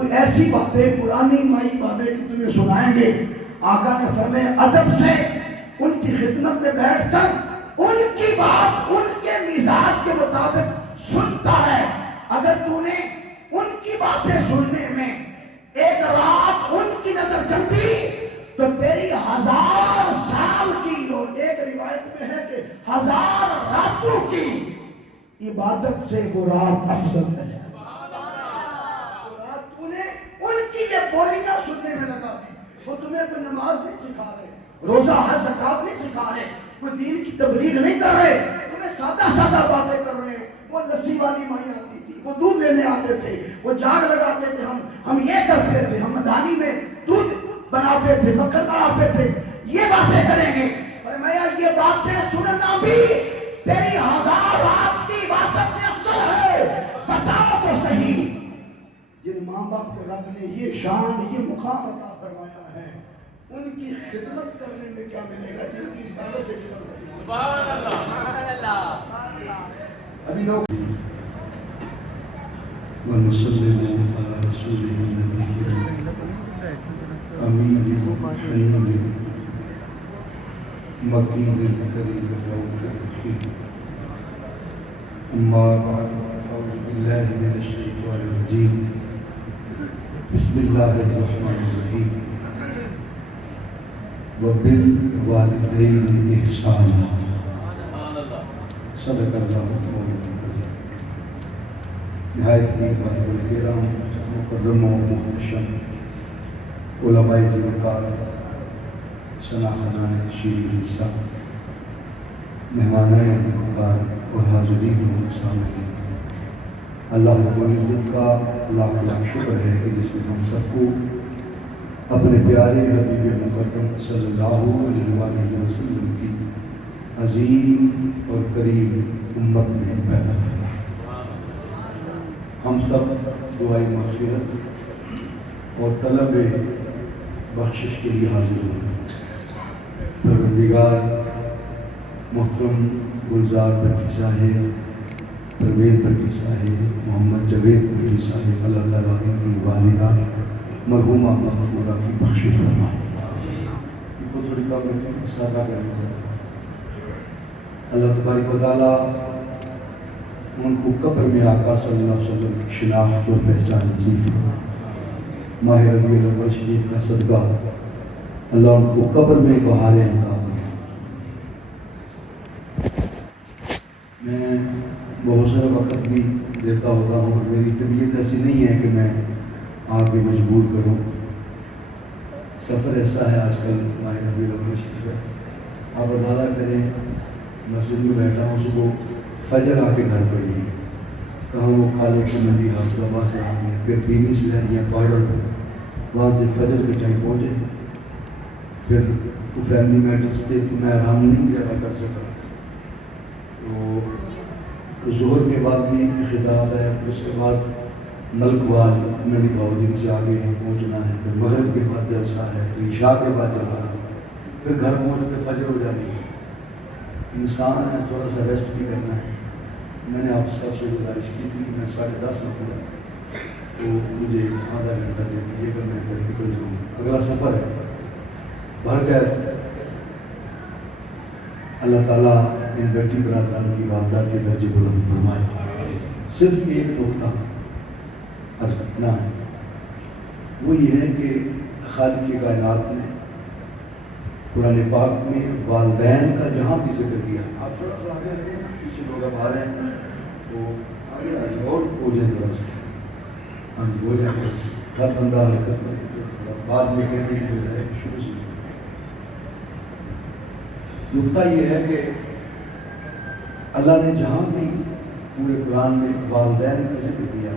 کوئی ایسی باتیں پرانی مائی بابے کی تمہیں سنائیں گے، آقا نے فرمایا ادب سے ان کی خدمت میں بیٹھ کر ان کی بات ان کے مزاج کے مطابق سنتا ہے۔ اگر تو نے ان کی باتیں سننے میں ایک رات ان کی نظر کر دی تو تیری 1000 سال کی، اور ایک روایت میں ہے کہ 1000 راتوں کی عبادت سے وہ رات افضل ہے۔ رات تو نے ان کی یہ بولیاں سننے میں لگا دی، وہ تمہیں کوئی نماز نہیں سکھا رہے، روزہ حج زکات نہیں سکھا رہے، کوئی دین کی تبلیغ نہیں کر رہے، تمہیں سادہ سادہ باتیں کر رہے ہیں۔ وہ لسی والی مائیں آتی تھی، وہ دودھ لینے آتے تھے، وہ جاگ لگاتے تھے، ہم یہ کرتے تھے، ہم مدانی میں دودھ بناتے تھے، مکھن بناتے تھے، یہ باتیں کریں گے۔ فرمایا یہ باتیں سننا بھی تیری 1000 رات کی عبادت سے افضل ہے۔ بتاؤ تو صحیح، جن ماں باپ کو رب نے یہ شان یہ مقام عطا فرمایا ہے، ان کی خدمت کرنے میں کیا ملے گا جن کی عبادت سے سبحان اللہ سبحان اللہ۔ ابھی لوگ ونصلي على رسوله النبي الأمين الحليم المكين الكريم الرؤوف الرحيم، أما بعد أعوذ بالله من الشيطان الرجيم، بسم الله الرحمن الرحيم، وبالوالدين إحسانا، صدق اللہ مولانا۔ نہایت ہی محترم الکرام، مکرم و محتشم علماء ذوالفقار، شناخنان شیرین نساء، مہمانان اعتبار اور حاضرین و سامعین، اللہ رب العزت کا لاکھ لاکھ شکر ہے کہ جس نے ہم سب کو اپنے پیارے حبیب مقدم صلی اللہ علیہ وآلہ وسلم کی عظیم اور قریب امت میں پیدا فرمایا۔ ہم سب دعائی مغفرت اور طلب بخشش کے لیے حاضر ہیں۔ پروردگار محترم گلزار بٹی صاحب، پرویز بٹی صاحب، محمد جاوید بٹی صاحب، اللہ تعالیٰ کی والدہ مرحومہ مغفورہ کی بخشش فرمائے۔ ان کو تھوڑی کام سادہ کرنا چاہتا ہوں۔ اللہ تبارک و تعالیٰ ان کو قبر میں آقا صلی اللہ علیہ وسلم کی شناخت اور پہچان نصیب فرمائے۔ ماہ ربیع الاول شریف کا صدقہ اللہ ان کو قبر میں بہاریں عطا فرمائے۔ میں بہت سارا وقت بھی دیتا ہوتا ہوں، میری طبیعت ایسی نہیں ہے کہ میں آپ کو مجبور کروں۔ سفر ایسا ہے آج کل، ماہ ربیع الاول شریف ہے، آپ اندازہ کریں مسجد میں بیٹھا ہوں، صبح فجر آ کے گھر پڑی، کہاں وہ کالے کی نبی حافظ آباد سے آئے، پھر دینی سے لہریاں بارڈر، وہاں سے فجر کے ٹائم پہنچے، پھر وہ فیملی میٹرز تھے تو میں آرام نہیں زیادہ کر سکا، تو ظہر کے بعد بھی خطاب ہے، پھر اس کے بعد ملک وال نبی باؤدین سے آگے پہنچنا ہے، پھر مغرب کے بعد جلسہ ہے، پھر عشاء کے بعد چلا، پھر گھر پہنچتے فجر ہو جانی ہے۔ انسان ہے، تھوڑا سا ریسٹ بھی کرنا ہے۔ میں نے آپ سب سے گزارش کی تھی کہ میں 10:30 میں پڑھا تو مجھے آدھا گھنٹہ دے دیجیے کہ میں گھر نکل جاؤں، اگلا سفر ہے بھر کر۔ اللہ تعالیٰ ان بیٹی برادران کی والدہ کے درجے بلند فرمائے۔ صرف ایک نقطہ عرض کرنا ہے، وہ یہ ہے کہ خالق کائنات نے قرآن پاک میں والدین کا جہاں بھی ذکر کیا، آپ تھوڑا سا آگے رہے ہیں، پیچھے لوگ اب آ رہے ہیں تو آگے آئیے اور ہو جائیں تھوڑا سا، ہاں جی ہو جائیں، ہر بندہ حرکت میں بعد میں کہنے کے لیے شروع سے۔ نقطہ یہ ہے کہ اللہ نے جہاں بھی پورے قرآن میں والدین کا ذکر کیا،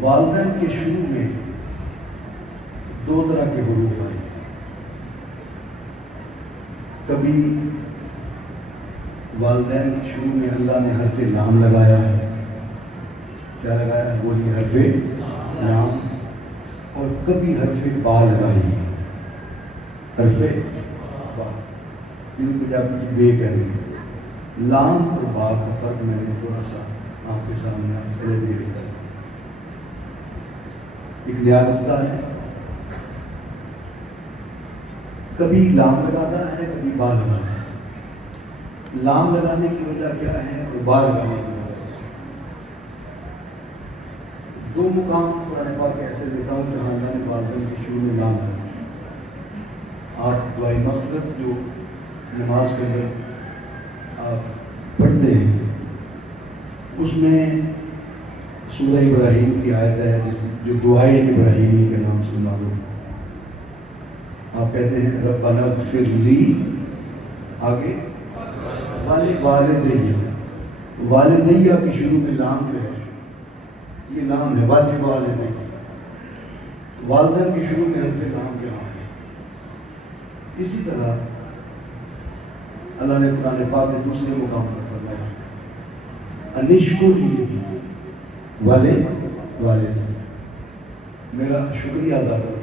والدین کے شروع میں 2 طرح کے حروف آئے۔ کبھی والدین کے شروع میں اللہ نے حرف لام لگایا ہے، کیا لگایا ہے؟ بولیے حرف لام، اور کبھی حرف با لگائی ہے، حرف با، جن کو جب بے کہہ رہے ہیں۔ لام اور با کا فرق میں نے تھوڑا سا آپ کے سامنے پہلے بھی رکھا ہے۔ ایک نیا نقطہ ہے. کبھی لام لگاتا ہے کبھی با لگاتا ہے. لام لگانے کی وجہ کیا ہے اور با لگانے کی وجہ. دو مقام قرآن پاک ایسے دیتا ہوں جہاں اللہ نے والدین کے شروع میں لام لگایا. 8 دعائیں مغفرت جو نماز کے اندر آپ پڑھتے ہیں اس میں سورہ ابراہیم کی آیت ہے جو دعائے ابراہیمی کے نام سے معروف. آپ کہتے ہیں ربنا اغفر لی آگے والدیہ. والدیہ کے شروع میں لام جو ہے یہ لام ہے والدیہ. والدین کے شروع میں حرف لام کے نام ہے. اسی طرح اللہ نے قرآن پاک کے دوسرے مقام پر فرمایا انشکر لی والدین. میرا شکریہ ادا کرو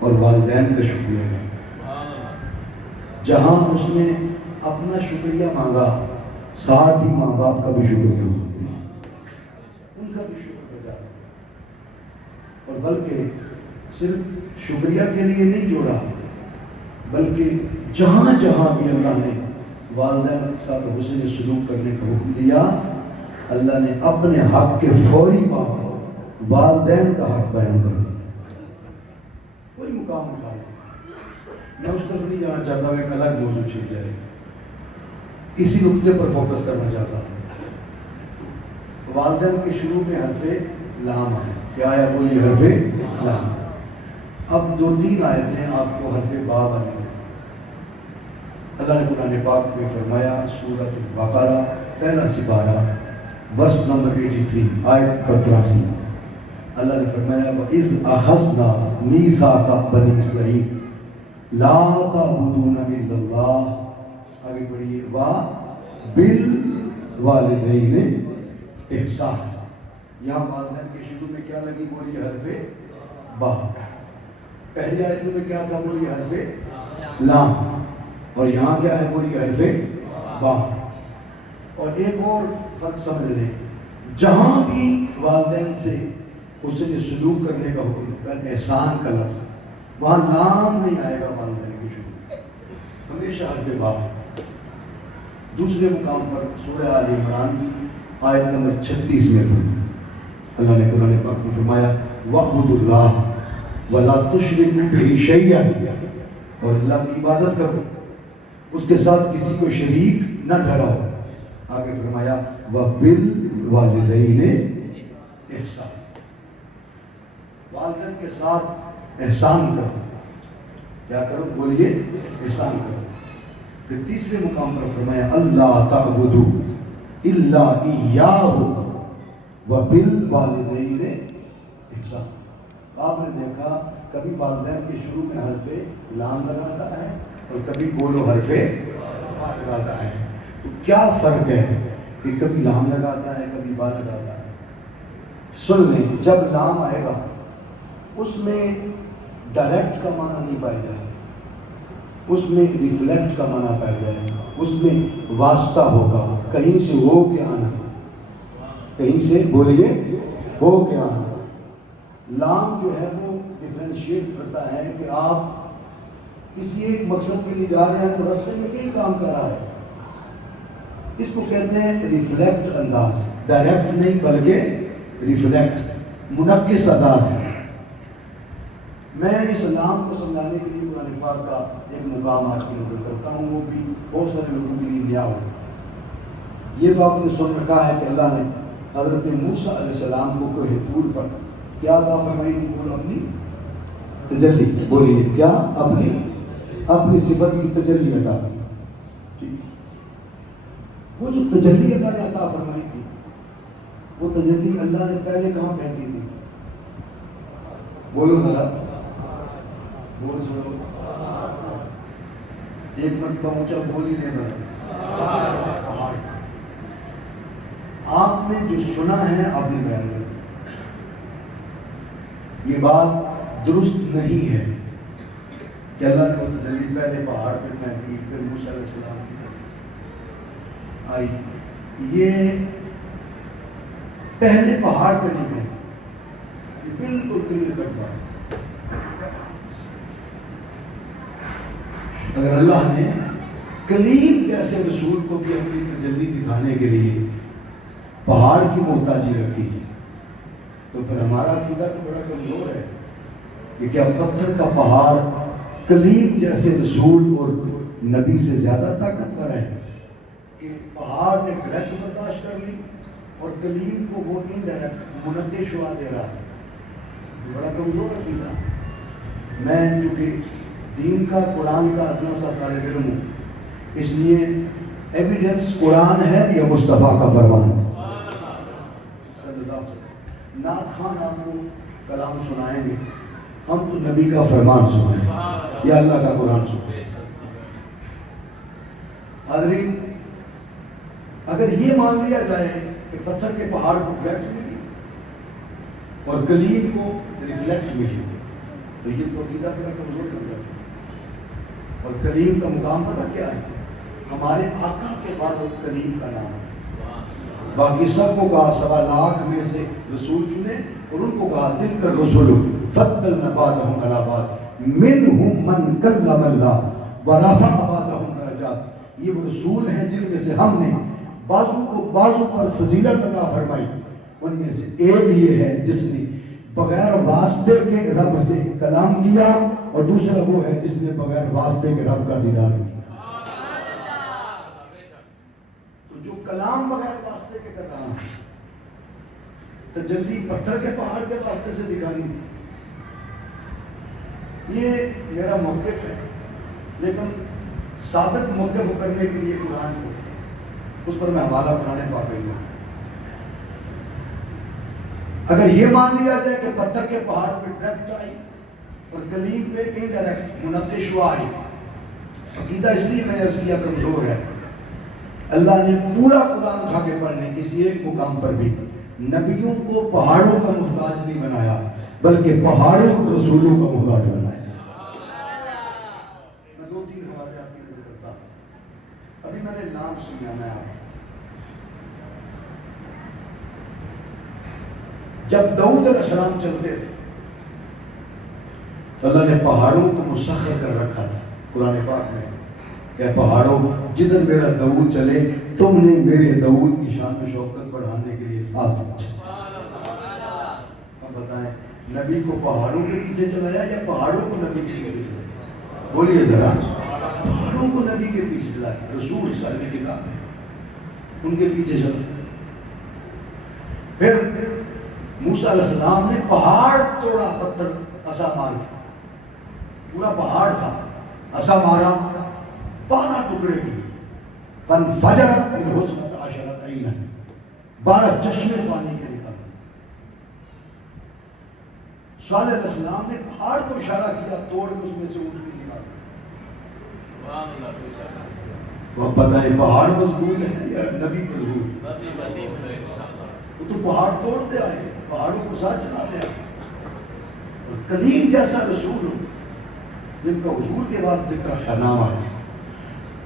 اور والدین کا شکریہ ادا. جہاں اس نے اپنا شکریہ مانگا ساتھ ہی ماں باپ کا بھی شکریہ مانگا, ان کا بھی شکر ادا. اور بلکہ صرف شکریہ کے لیے نہیں جوڑا بلکہ جہاں جہاں بھی اللہ نے والدین کے ساتھ حسن سلوک کرنے کا حکم دیا اللہ نے اپنے حق کے فوری بعد والدین کا حق بیان کر دیا. کوئی مقام اٹھا میں اس طرف نہیں جانا چاہتا ہوں, ایک الگ موضوع چھپ جائے. اسی نقطے پر فوکس کرنا چاہتا ہوں. والدین کے شروع میں حرف لام ہے. کیا ہے بولی حرف لام. اب 2-3 آیتیں آپ کو حرف با بنے. اللہ نے قرآن پاک میں فرمایا سورۃ البقرہ پہلا سپارہ ورس نمبر 83 آیت 83. اللہ نے فرمایا وَإِذْ أَخَذْنَا مِيثَاقَ بَنِي إِسْرَائِيلَ لَا تَعْبُدُونَ إِلَّا اللَّهَ. آگے پڑھیے وَبِالْوَالِدَيْنِ إِحْسَانًا. یہاں والدین کے شروع میں کیا لگی بولی حرف با. پہلی آیتوں میں کیا تھا بولی حرف لام. اور یہاں کیا ہے بولی حرف با. اور ایک اور فرق سمجھ لیں, جہاں بھی والدین سے حسن سلوک کرنے کا حکم کر احسان کا لفظ وہاں لام نہیں آئے گا والدین کے شروع, ہمیشہ حرف با. دوسرے مقام پر سورہ آل عمران آیت نمبر 36 میں اللہ نے قرآن پاک میں فرمایا وَاعْبُدُوا اللَّهَ وَلَا تُشْرِكُوا بِهِ شَيْئًا. اور اللہ کی عبادت کرو اس کے ساتھ کسی کو شریک نہ ٹھہراؤ. آگے فرمایا وَبِالْوَالِدَيْنِ إِحْسَانًا. والدین کے ساتھ احسان کرو. کیا کرو بولیے احسان کرو. پھر تیسرے مقام پر فرمایا اللہ تعبدوا الا ایاہ وبالوالدین احسان. آپ نے دیکھا کبھی والدین کے شروع میں حرف لام لگاتا ہے اور کبھی بولو حرف با لگاتا ہے. تو کیا فرق ہے کہ کبھی لام لگاتا ہے کبھی با لگاتا ہے. سن لیں, جب لام آئے گا اس میں ڈائریکٹ کا معنی نہیں پائے گا, اس میں ریفلیکٹ کا معنی پائے جائے گا, اس میں واسطہ ہوگا, کہیں سے ہو کے آنا, کہیں سے بولیے ہو کے آنا. لام جو ہے وہ ڈفرینشیٹ کرتا ہے کہ آپ کسی ایک مقصد کے لیے جا رہے ہیں تو راستے میں کئی کام کر رہا ہے. اس کو کہتے ہیں ریفلیکٹ انداز, ڈائریکٹ نہیں بلکہ ریفلیکٹ, منعکس انداز ہے. میں اس لام کو سمجھانے کے لیے قرآن پاک کا ایک مقام آپ کی نظر کرتا ہوں, وہ بھی بہت سارے لوگوں کے لیے نیا ہو. یہ تو آپ نے سن رکھا ہے کہ اللہ نے حضرت موسیٰ علیہ السلام کو کوہ طور پر کیا عطا فرمائی تھی, بولو اپنی تجلی. بولیے کیا اپنی صفت کی تجلی عطا کی. وہ جو تجلی اللہ نے عطا فرمائی تھی وہ تجلی اللہ نے پہلے کہاں پھینکی تھی؟ بولو ذرا, بول سنو, ایک مرتبہ اونچا بول ہی لینا. پہاڑ. آپ نے جو سنا ہے آپ نے بیان کر. یہ بات درست نہیں ہے کہ اللہ نے تجلی پہلے پہاڑ پہ پھینکی پھر موسیٰ علیہ السلام کی آئی. یہ پہلے پہاڑ پہ نہیں پھینکی, کلیئر کٹ بات. اگر اللہ نے کلیم جیسے رسول کو بھی اپنی تجلی دکھانے کے لیے پہاڑ کی محتاجی رکھی تو پھر ہمارا عقیدہ تو بڑا کمزور ہے کہ کیا پتھر کا پہاڑ کلیم جیسے رسول اور نبی سے زیادہ طاقتور ہے کہ پہاڑ نے ڈائریکٹ برداشت کر لی اور کلیم کو وہ انڈائریکٹ منقع شعا دے رہا ہے. بڑا کمزور عقیدہ. میں چونکہ دین کا قرآن کا اتنا سا طالب علم ہوں اس لیے ایویڈنس قرآن ہے یا مصطفیٰ کا فرمان ہے. نعت خان آپ کو کلام سنائیں گے, ہم تو نبی کا فرمان سنائیں گے یا اللہ کا قرآن سنائیں گے. حاضرین, اگر یہ مان لیا جائے کہ پتھر کے پہاڑ کو ڈائریکٹ ملی اور کلیم کو ریفلیکٹ ملی تو یہ تو عقیدہ بڑا کمزور بن جاتا ہے. اور کلیم کا مقام پتہ کیا ہے؟ ہمارے آقا کے بعد کلیم کا نام ہے. باقی سب کو کہا 1.25 لاکھ میں سے رسول چنے اور ان کو کہا تلک الرسل فضلنا بعضهم على بعض منهم من کلم اللہ ورفع بعضهم درجات. یہ وہ رسول ہیں جن میں سے ہم نے بعضوں پر فضیلت عطا فرمائی. ان میں سے ایک یہ ہے جس نے بغیر واسطے کے رب سے کلام کیا اور دوسرا وہ ہے جس نے بغیر واسطے کے رب کا دیدار کیا. تو جو کلام بغیر واسطے کے کلام تجلی پتھر کے پہاڑ کے واسطے سے دکھانی تھی. یہ میرا موقف ہے لیکن ثابت موقف کرنے کے لیے قرآن کو اس پر میں حوالہ قرآن پاک ہوں. اگر یہ مان لیا جائے کہ پتھر کے پہاڑ پہ ڈائریکٹ آئی اور کلیم پہ انڈائریکٹ منقع شعا آئی, عقیدہ اس لیے میں نے عرض کیا کمزور ہے. اللہ نے پورا قرآن کھا کے پڑھنے کسی ایک مقام پر بھی نبیوں کو پہاڑوں کا محتاج نہیں بنایا بلکہ پہاڑوں کو رسولوں کا محتاج بنایا. میں 2-3 حوالے آپ کی نظر کرتا ہوں. ابھی میں نے نام سمجھانا ہے. آپ جب داؤد علیہ السلام چلتے تھے اللہ نے پہاڑوں کو مسخر کر رکھا تھا. قرآن پاک میں کہ پہاڑوں جدھر میرا داؤد چلے تم نے میرے داؤد کی شان میں شوکت بڑھانے کے لیے ساتھ سمجھا. اب بتائیں نبی کو پہاڑوں کے پیچھے چلایا یا پہاڑوں کو نبی کے پیچھے چلایا؟ بولیے ذرا. پہاڑوں کو نبی کے پیچھے چلایا. رسول صلی اللہ علیہ وسلم ان کے پیچھے چلا. پھر موسیٰ علیہ السلام نے پہاڑ توڑا, پتھر عصا مار کے. پورا پہاڑ تھا, عصا مارا 12 ٹکڑے کی. فانفجرت من 12 عینا, 12 چشمے پانی کے نکالے. صالح علیہ السلام نے پہاڑ کو اشارہ کیا, توڑ کے اس میں سے اونٹ کی نکالی. وہ پتہ ہے پہاڑ مضبوط ہے یا نبی مضبوط؟ وہ تو پہاڑ توڑتے آئے, پہاڑوں کو ساتھ چلاتے آئے. اور کلیم جیسا رسول ہو جن کا حضور کے بعد ذکر ہے نام آئے,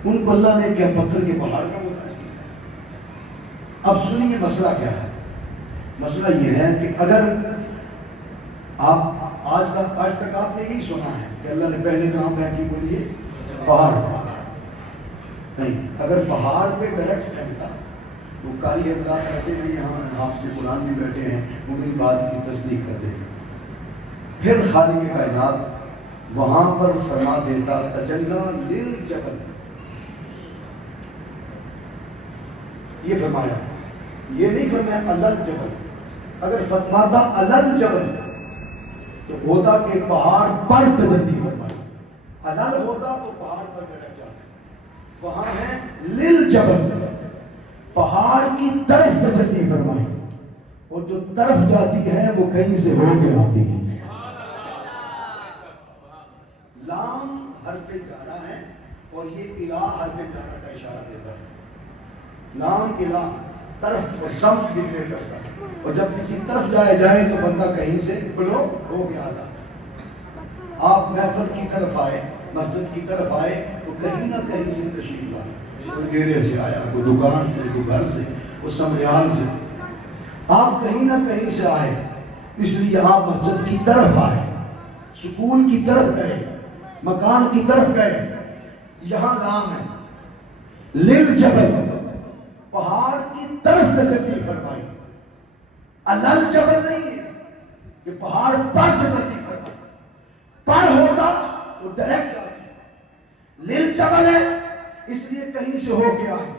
ان کو اللہ نے کیا پتھر کے پہاڑ کا محتاج کیا؟ اب سنیے مسئلہ کیا ہے. مسئلہ یہ ہے کہ اگر آپ آج تک آپ نے یہی سنا ہے کہ اللہ نے پہلے کام ہے کہ بولیے پہاڑ نہیں. اگر پہاڑ پہ ڈائریکٹ پھینکتا تو قاری حضرات کہتے ہیں یہاں حافظ قرآن بھی بیٹھے ہیں, وہ میری بات کی تصدیق کرتے ہیں. پھر خالق کائنات وہاں پر فرما دیتا تجلی للجبل. یہ فرمایا, یہ نہیں فرمایا علل جبل. اگر فرماتا علل جبل تو ہوتا کہ پہاڑ پر تجلی فرمایا. علل ہوتا تو پہاڑ پر ڈائریکٹ جاتا. وہاں ہے للجبل, پہاڑ کی طرف تجلی فرمائی, اور جو طرف جاتی ہے وہ کہیں سے ہو کے آتی ہے. لام حرف جارہ ہے اور یہ الہ حرف جارہ کا اشارہ دیتا ہے. لام الہ طرف اور سمت ذکر کرتا ہے, اور جب کسی طرف جائے تو بندہ کہیں سے بلو ہو کے آتا. آپ محفل کی طرف آئے, مسجد کی طرف آئے تو کہیں نہ کہیں سے تشریف لائے. کوئی ڈیرے سے آیا, کوئی دکان سے, کوئی گھر سے, کوئی سمجھال سے. آپ کہیں نہ کہیں سے آئے اس لیے آپ مسجد کی طرف آئے، سکول کی طرف گئے، مکان کی طرف گئے. یہاں لام ہے للجبل، پہاڑ کی طرف تجلی فرمائی. الل جبل نہیں ہے کہ پہاڑ پر تجلی فرمائی، پر ہوتا تو ڈائریکٹ آتی. للجبل ہے اس لیے کہیں سے ہو کے آئے.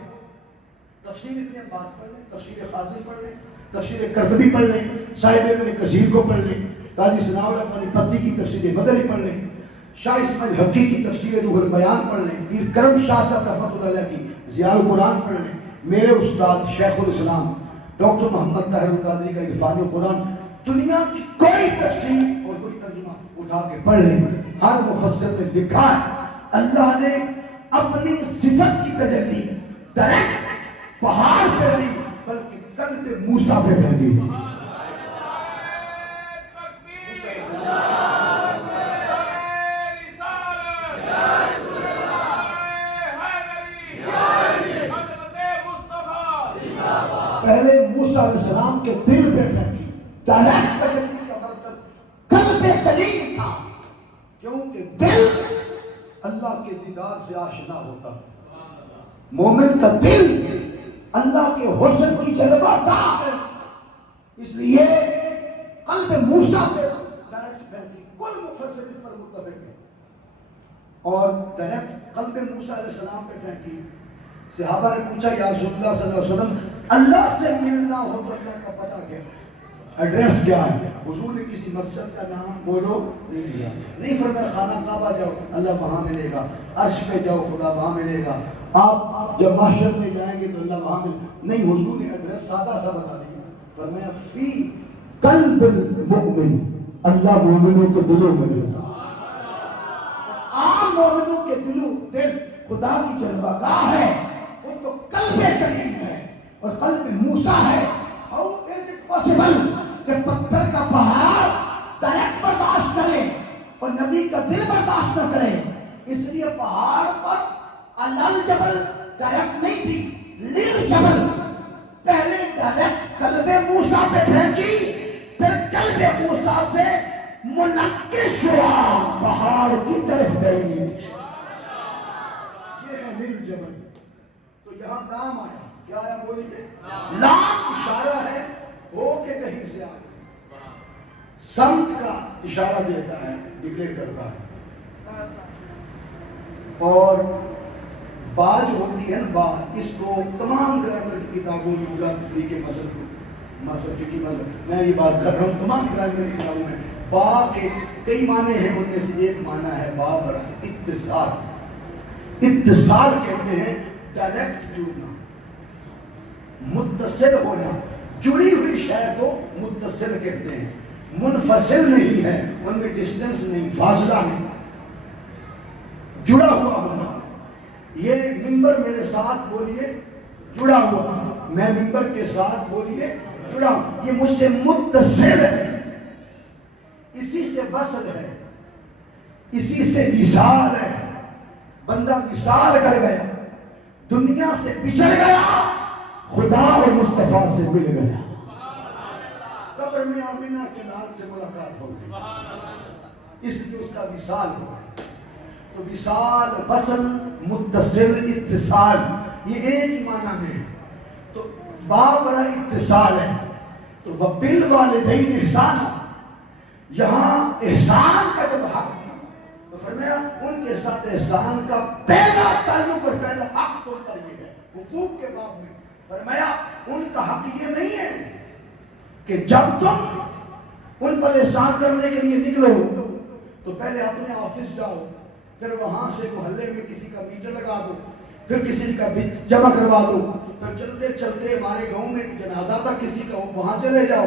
تفسیر ابن عباس پڑھ لیں، تفسیر خازن پڑھ لیں، تفسیر قرطبی پڑھ لیں، صاحب ابن کثیر کو پڑھ لیں، قاضی ثناء اللہ پانی پتی کی تفسیر مدنی پڑھ لیں، شاہ اسماعیل حقی کی تفسیر روح البیان پڑھ لیں، پیر کرم شاہ صاحب رحمۃ اللہ علیہ کی ضیاء القرآن پڑھ لیں. میرے استاد شیخ الاسلام ڈاکٹر محمد طاہر القادری کا عرفان القرآن، دنیا کی کوئی تفسیر اور کوئی ترجمہ اٹھا کے پڑھ لیں. ہر مفسر نے لکھا ہے اللہ نے اپنی صفت کی تجلی ڈائریکٹ پہاڑ پہ نہیں بلکہ قلب موسیٰ پہ پھیلی. پہلے موسیٰ علیہ السلام کے دل پہ پھیلی. ڈائریکٹ تجلی کا مرکز قلب کلیم تھا، کیونکہ دل اللہ کے دیدار سے آشنا ہوتا. مومن کا دل اللہ کے حسن کی جلوہ گاہ ہے، اس لیے قلب موسیٰ پہ ڈائریکٹ پھیلی. کل مفسر اس پر متفق ہے. اور ڈائریکٹ قلب موسیٰ علیہ السلام پہ پھینکی. صحابہ نے پوچھا یا رسول اللہ صلی اللہ علیہ وسلم اللہ سے ملنا ہو تو اللہ کا پتہ کیا ہے، ایڈریس کیا ہے؟ حضور نے کسی مسجد کا نام بولو نہیں لیا، نہیں فرمایا خانہ کعبہ جاؤ اللہ وہاں ملے گا، عرش پہ جاؤ خدا وہاں ملے گا، آپ جب محشر میں جائیں گے تو اللہ وہاں ملے گا. نہیں، حضور نے ایڈریس سادہ سا بتا دیا. فرمایا فی قلب المؤمن، اللہ مومنوں کے دلوں میں ملتا. عام مومنوں کے دل خدا کی جلوہ گاہ ہے، وہ تو قلب کریم ہے اور قلب موسیٰ ہے. How is it possible کہ پتھر کا پہاڑ ڈائریکٹ برداشت کرے اور نبی کا دل برداشت نہ کرے؟ اس لیے پہاڑ پر الل جبل ڈائریکٹ نہیں تھی، لیل جبل. پہلے ڈائریکٹ قلب موسیٰ پہ پھینکی، پھر قلب موسیٰ سے منقش ہوا پہاڑ کی طرف گئی. یہ ہے لیل جبل. تو یہاں لام آیا، کیا آیا بولیے؟ لام اشارہ ہے ہو کے کہیں سے آئے، سمت کا اشارہ دیتا ہے، ڈکلیئر کرتا ہے. اور با جو ہوتی ہے نا با، اس کو تمام گرامر کی کتابوں میں اردو تفریح کے مذہب کی مذہب میں یہ بات کر رہا ہوں، تمام گرامر کی کتابوں میں با کے کئی معنی ہیں. ان میں سے ایک معنی ہے با برائے اتصال. اتصال کہتے ہیں ڈائریکٹ جڑنا، متصل ہونا. جڑی ہوئی شے کو متصل کہتے ہیں، منفصل نہیں ہے، ان میں ڈسٹنس نہیں، فاصلہ نہیں، جڑا ہوا ہونا. یہ ممبر میرے ساتھ بولیے جڑا ہوا، میں ممبر کے ساتھ بولیے جڑا ہوں. یہ مجھ سے متصل ہے، اسی سے وصل ہے، اسی سے وصال ہے. بندہ وصال کر گیا، دنیا سے بچھڑ گیا، خدا اور مصطفیٰ سے مل گیا. قبر میں آمینہ کے لال سے ملاقات ہو گئی، اس لیے اس کا وصال ہوا. تو وصال، وصل، متصل، اتصال، یہ ایک ہی معنی میں ہے. تو بابرا اتصال ہے. تو وَبِالْوَالِدَيْنِ احسانا، یہاں احسان کا جب حق تو فرمایا ان کے ساتھ احسان کا پہلا تعلق اور پہلا حق تو ہوتا یہ ہے حقوق کے باب میں. فرمایا ان کا حق یہ نہیں ہے کہ جب تم ان پر احسان کرنے کے لیے نکلو تو پہلے اپنے آفس جاؤ، پھر وہاں سے محلے میں کسی کا میٹر لگا دو، پھر کسی کا جمع کروا دو، پھر چلتے چلتے ہمارے گاؤں میں جنازہ تھا کسی کا، وہاں چلے جاؤ.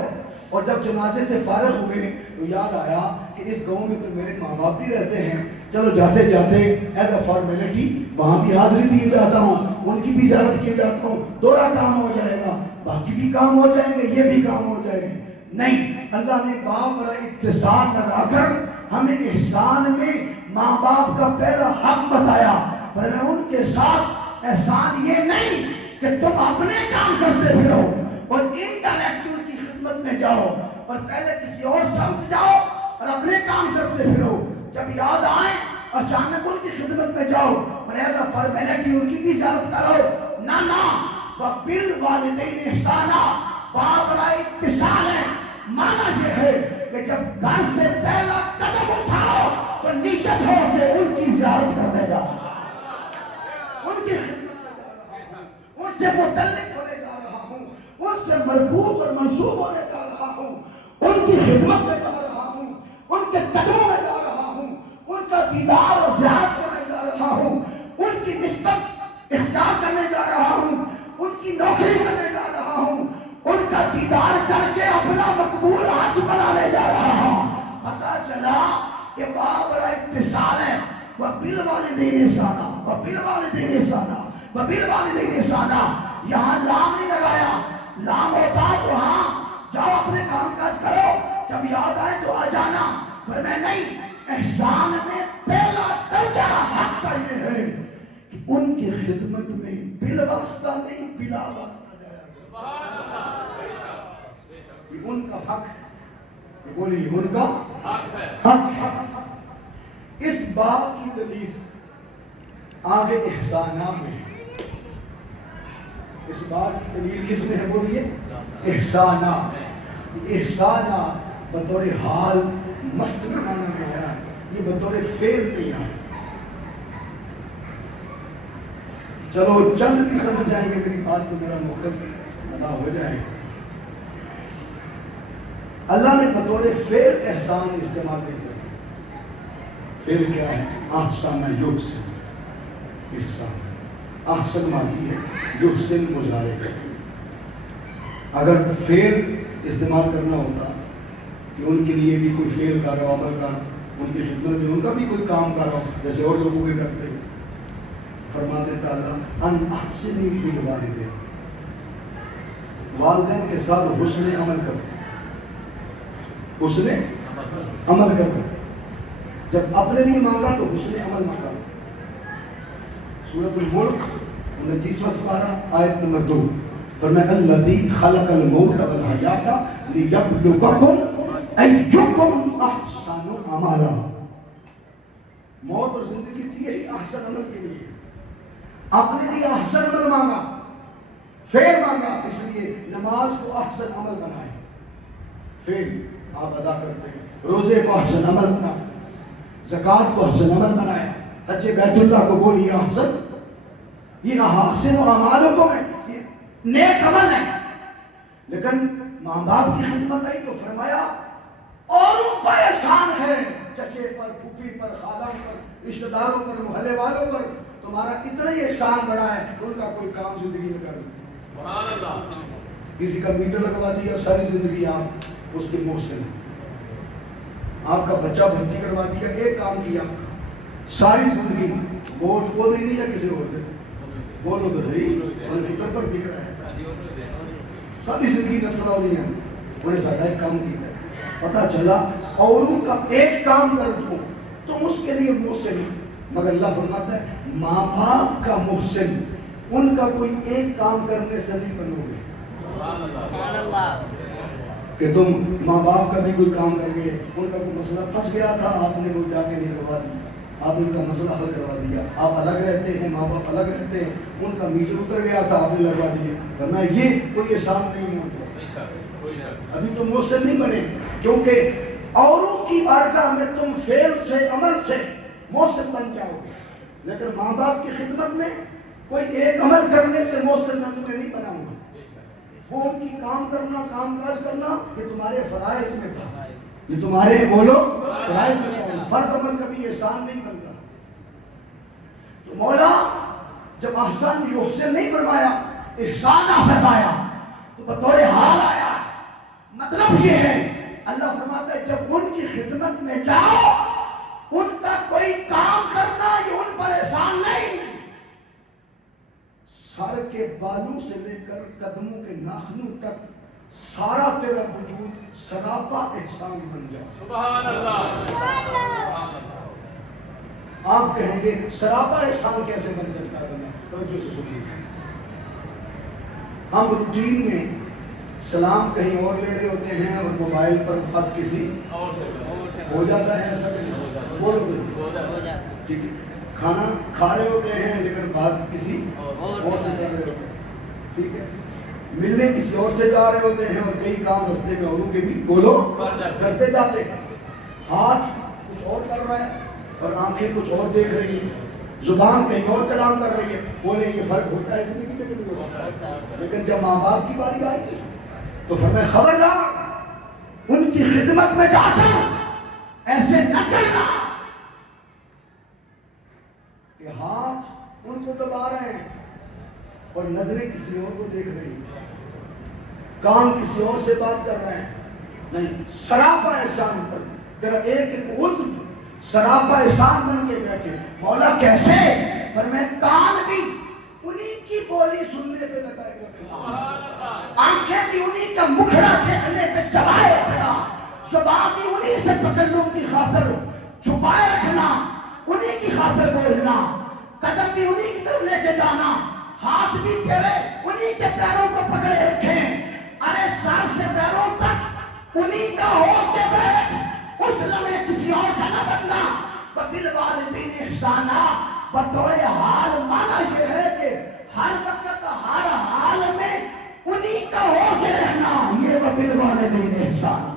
اور جب جنازے سے فارغ ہوئے تو یاد آیا کہ اس گاؤں میں تو میرے ماں باپ بھی رہتے ہیں، چلو جاتے جاتے ایز اے فارمیلٹی وہاں بھی حاضری دیے جاتا ہوں، ان کی بھی زیارت کیے جاتا ہوں. دورہ کام ہو جائے گا، باقی بھی کام ہو جائیں گے، یہ بھی کام ہو جائے گے. نہیں، اللہ نے باپ پر اتصال لگا کر ہمیں احسان میں ماں باپ کا پہلا حق بتایا. پر میں ان کے ساتھ احسان یہ نہیں کہ تم اپنے کام کرتے پھرو اور انڈائریکٹ ان کی خدمت میں جاؤ اور پہلے کسی اور سمجھ جاؤ اور اپنے کام کرتے پھرو. جب یاد آئے اچانک ان کی خدمت میں جاؤ اور ایز اے فارمیلٹی ان کی بھی زیارت کرو. نہ وبالوالدین احسانا باپ را اتصال ہے. معنی یہ ہے کہ جب گھر سے پہلا قدم اٹھاؤ تو نیچت ہو کے ان کی زیارت کرنے جا رہا ہوں, ان کی خدمت میں جا رہا ہوں, ان سے متعلق ہونے جا رہا ہوں, ان سے مربوط اور منسوب ہونے جا رہا ہوں, ان کی خدمت میں جا رہا ہوں, ان کے قدموں میں جا رہا ہوں, ان کا دیدار اور زیارت کرنے جا رہا ہوں, ان کی نسبت اختیار کرنے جا رہا ہوں, ان کی نوکری کرنے جا رہا ہوں, ان کا دیدار کر کے اپنا مقبول حج بنانے جا رہا ہوں. پتا چلا کہ باپ بڑا اتصال ہے. وبالوالدین احسانا وبالوالدین احسانا وبالوالدین احسانا. یہاں لام نہیں لگایا, لام ہوتا تو ہاں جاؤ اپنے کام کاج کرو, جب یاد آئے تو آ جانا, پر میں نہیں. احسان میں پہلا درجہ حق کا یہ ہے کہ ان کی خدمت میں بلا واسطہ نہیں بلا واسطہ جایا. یہ ان کا حق ہے, بولیے ان کا حق ہے. اس بات کی دلیل آگے احسانہ میں, اس بات کی دلیل کس میں ہے بولیے؟ احسانہ. احسانہ بطور حال مستقل مانا گیا ہے, یہ بطور فعل نہیں ہے. چلو چند بھی سمجھ جائیں گے میری بات تو میرا موقف ادا ہو جائے گا. اللہ نے بطور فعل احسان استعمال نہیں کیا. فعل کیا ہے؟ احسن یحسن. احسان احسن ماضی ہے, یحسن مضارع ہے. اگر فعل استعمال کرنا ہوتا کہ ان کے لیے بھی کوئی فعل کر رہا ہو, عمل کر رہا ہو, ان کی خدمت میں ان کا بھی کوئی کام کر رہا ہو جیسے اور لوگوں کے کرتے ہیں, فرما دیتا اللہ ان احسنی بالوالدین, والدین کے ساتھ حسن عمل کرو, حسن عمل کرو. جب اپنے لیے مانگا تو حسن عمل مانگا. سورۃ الملک 29واں سپارہ آیت نمبر 2 فرمایا الذی خلق الموت والحیات لیبلوکم ایکم احسن عملا. موت اور زندگی دی یہی احسن عمل کے لیے. اپنے لیے احسن عمل مانگا, فعل مانگا, اس لیے نماز کو احسن عمل بنائے. فعل آپ ادا کرتے ہیں, روزے کو احسن عمل بنائے, زکوٰۃ کو احسن عمل بنائے, حج بیت اللہ کو بولیے احسن. یہ احسن و اعمالکم ہے, یہ نیک عمل ہے. لیکن ماں باپ کی خدمت آئی تو فرمایا اوروں پر احسان ہے, چچے پر, پھوپھی پر, خالہ پر, رشتہ داروں پر, محلے والوں پر. تمہارا اتنا ہی احسان بڑا ہے ان کا کوئی کام زندگی میں کر دو. کسی کا میٹر لگوا دیا, ساری زندگی آپ اس کے محسن. آپ کا بچہ بھرتی کروا دیا, ایک کام کیا, ساری زندگی بوجھ کو نہیں یا کسی اور دے بولو تو صحیح, میٹر پر دکھ رہا ہے, ساری زندگی نسل والی ہے, انہیں سارا ایک کام کیا. پتا چلا اوروں کا ایک کام کر دو تم اس کے لیے محسن. مگر اللہ فرماتا ہے ماں باپ کا محسن, ان کا کوئی ایک کام کرنے سے نہیں بنو گے. کہ تم ماں باپ کا بھی کوئی کام کر گئے, ان کا کوئی مسئلہ پھنس گیا تھا, آپ نے وہ جا کے نکلوا دیا, آپ ان کا مسئلہ حل کروا دیا. آپ الگ رہتے ہیں, ماں باپ الگ رہتے ہیں, ان کا میٹر اتر گیا تھا, آپ نے لگوا دیا. ورنہ یہ کوئی احسان نہیں ہے. ابھی تو محسن نہیں بنے, کیونکہ اوروں کی بارگاہ میں تم فعل سے, عمل سے محسن بن جاؤ گے. لیکن ماں باپ کی خدمت میں کوئی ایک عمل کرنے سے محسن میں تمہیں نہیں بناؤں گا. وہ ان کی کام کرنا, کام کاج کرنا, یہ تمہارے فرائض میں تھا, یہ تمہارے بولو فرائض میں تھا. فرض عمل کبھی احسان نہیں بنتا. تو مولا جب احسان یحسن نہیں فرمایا, احسان فرمایا, تو بطور حال آیا. مطلب یہ ہے اللہ فرماتا ہے جب ان کی خدمت میں جاؤ, ان کا کوئی کام کرنا یہ ان پر احسان نہیں. سر کے بالوں سے لے کر قدموں کے ناخنوں تک سارا تیرا وجود سراپا احسان بن جائے. سبحان اللہ. آپ کہیں گے سراپا احسان کیسے بن سکتا ہے؟ توجہ سے سنیے. ہم روٹین میں سلام کہیں اور لے رہے ہوتے ہیں اور موبائل پر خط کسی ہو جاتا ہے ایسا بولو ٹھیک ہے. کھانا کھا رہے ہوتے ہیں لیکن بات کسی اور سے کر رہے ہوتے ہیں. ٹھیک ہے. ملنے کسی اور سے جا رہے ہوتے ہیں اور کئی کام رستے میں اوروں کے بھی بولو کرتے جاتے ہیں. ہاتھ کچھ اور کر رہا ہے اور آنکھیں کچھ اور دیکھ رہی ہیں. زبان کہیں اور کلام کر رہی ہے. بولے یہ فرق ہوتا ہے اس میں کہ نہیں ہوتا. لیکن جب ماں باپ کی باری آئی تو فرمایا خبردار ان کی خدمت میں جا کر ایسے نہ کرنا کہ ہاتھ ان کو دبا رہے ہیں اور نظریں کسی اور کو دیکھ رہی ہیں, کان کسی اور سے بات کر رہے ہیں. نہیں, سراپا احسان پر تیرا ایک ایک عضو سراپا احسان بن کے بیٹھے. مولا کیسے؟ فرمایا کان بھی انہی کی بولی سننے پہ لگائے رکھنا, آنکھیں بھی انہی کا مکھڑا دیکھنے پہ چلائے رکھنا, زبان بھی انہی سے تکلم کی خاطر چھپائے رکھنا, انہی کی خاطر بولنا, قدم بھی انہی کی طرف لے کے جانا, ہاتھ بھی تیرے انہی کے پیروں کو پکڑے رکھیں. ارے سر سے پیروں تک انہی کا ہو کے بیٹھ, اس لمحے کسی اور کا نہ بننا. وبالوالدین احسانا, بطور حال مانا یہ ہے کہ ہر وقت ہر حال میں انہی کا ہو کے رہنا. یہ وبالوالدین احسانا.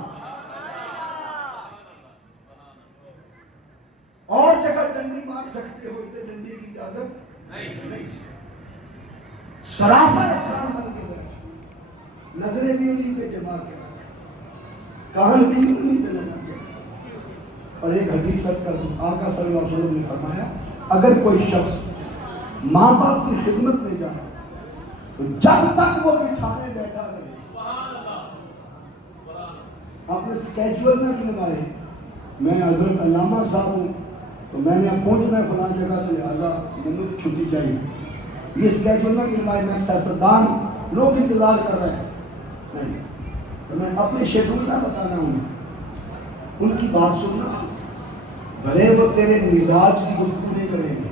اور جگہ ڈنڈی مار سکتے ہو تو ڈنڈی کی اجازت نہیں. سراپا احسان بن کے بیٹھو, نظریں بھی انہی پہ جما کے رکھو, کان بھی انہی پہ لگا کے رکھو. اور ایک حدیث کر دوں, آقا صلی اللہ علیہ وسلم نے فرمایا اگر کوئی شخص ماں باپ کی خدمت میں جائے تو جب تک وہ بٹھانے بیٹھا رہے. آپ نے اسکیجول نہ گنوائے, میں حضرت علامہ صاحب ہوں تو میں نے اب پہنچنا ہے فلاں جگہ تو لہٰذا مجھے چھٹی چاہیے. یہ اسکیجول نہ گنوائے, میں سیاستدان لوگ انتظار کر رہے ہیں نہیں, تو میں اپنے شیڈول نہ بتانا ہوں, ان کی بات سننا. بھلے وہ تیرے مزاج کی گفتگو نہیں کریں گے,